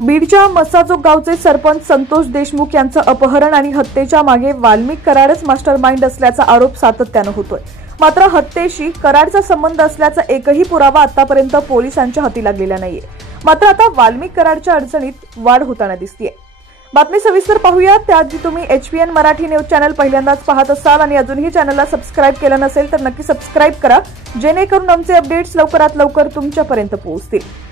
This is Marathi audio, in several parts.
बीडच्या मसाजोग गावचे सरपंच संतोष देशमुख यांचं अपहरण आणि हत्येच्या मागे वाल्मिक कराडच मास्टरमाइंड असल्याचा आरोप सातत्यानं होतोय। मात्र हत्येशी कराडचा संबंध असल्याचा एकही पुरावा आतापर्यंत पोलिसांच्या हाती लागलेला नाहीये। मात्र आता वाल्मिक कराडच्या अडचणीत वाढ होताना दिसतेय। बातमी सविस्तर पाहूया। त्याआधी तुम्ही HPN मराठी न्यूज चॅनल पहिल्यांदाच पाहत असाल आणि अजूनही चॅनलला सबस्क्राइब केलं नसेल तर नक्की सबस्क्राइब करा, जेणेकरून आमचे अपडेट्स लवकरात लवकर तुमच्यापर्यंत पोहोचतील।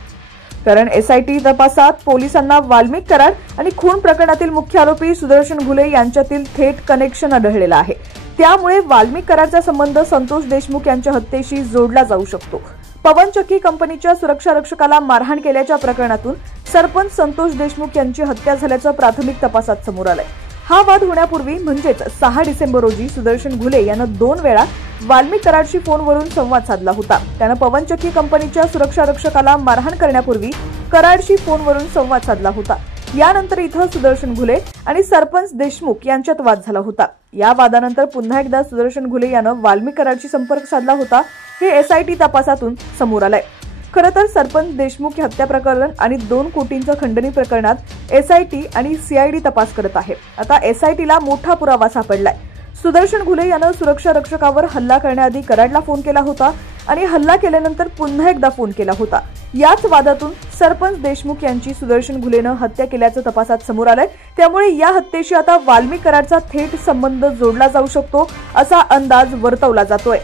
कारण SIT तपासात पोलिसांना वाल्मिक कराड आणि खून प्रकरणातील मुख्य आरोपी सुदर्शन घुले यांच्यातील थेट कनेक्शन आढळलेलं आहे। त्यामुळे वाल्मिक कराडचा संबंध संतोष देशमुख यांच्या हत्येशी जोडला जाऊ शकतो। पवन चक्की कंपनीच्या सुरक्षा रक्षकाला मारहाण केल्याच्या प्रकरणातून सरपंच संतोष देशमुख यांची हत्या झाल्याचं प्राथमिक तपासात समोर आलंय। हा वाद होण्यापूर्वी म्हणजेच 6 डिसेंबर रोजी सुदर्शन घुले यानं 2 वेळा वाल्मिक कराडशी फोनवरून संवाद साधला होता। त्यानं पवन चक्की कंपनीच्या सुरक्षा रक्षकाला मारहाण करण्यापूर्वी कराडशी फोनवरून संवाद साधला होता। यानंतर इथं सुदर्शन घुले आणि सरपंच देशमुख यांच्यात वाद झाला होता। या वादानंतर पुन्हा एकदा सुदर्शन घुले यानं वाल्मिक कराडशी संपर्क साधला होता। हे SIT तपासातून समोर आलंय। खरं तर सरपंच देशमुख हत्या प्रकरण आणि 2 कोटींच्या खंडणी प्रकरणात SIT आणि CID तपास करत आहे। आता SITला मोठा पुरावा सापडलाय। सुदर्शन घुले यानं सुरक्षा रक्षकावर हल्ला करण्याआधी कराडला फोन केला होता आणि हल्ला केल्यानंतर पुन्हा एकदा फोन केला होता। याच वादातून सरपंच देशमुख यांची सुदर्शन घुलेनं हत्या केल्याचं तपासात समोर आलंय। त्यामुळे या हत्येशी आता वाल्मिक कराडचा थेट संबंध जोडला जाऊ शकतो असा अंदाज वर्तवला जातोय।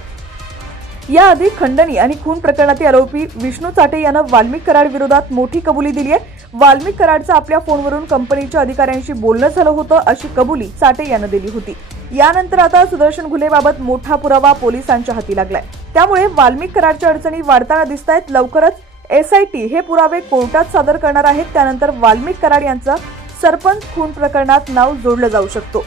याआधी खंडणी आणि खून प्रकरणातील आरोपी विष्णू चाटे यानं वाल्मिक कराड विरोधात मोठी कबुली दिली आहे। वाल्मिक कराडचं आपल्या फोनवरून कंपनीच्या अधिकाऱ्यांशी बोलणं झालं होतं अशी कबुली चाटे यानं दिली होती। यानंतर आता सुदर्शन घुलेबाबत मोठा पुरावा पोलिसांच्या हाती लागलाय। त्यामुळे वाल्मिक कराडच्या अडचणी वाढताना दिसतायत। लवकरच SIT हे पुरावे कोर्टात सादर करणार आहेत। त्यानंतर वाल्मिक कराड यांचा सरपंच खून प्रकरणात नाव जोडलं जाऊ शकतो।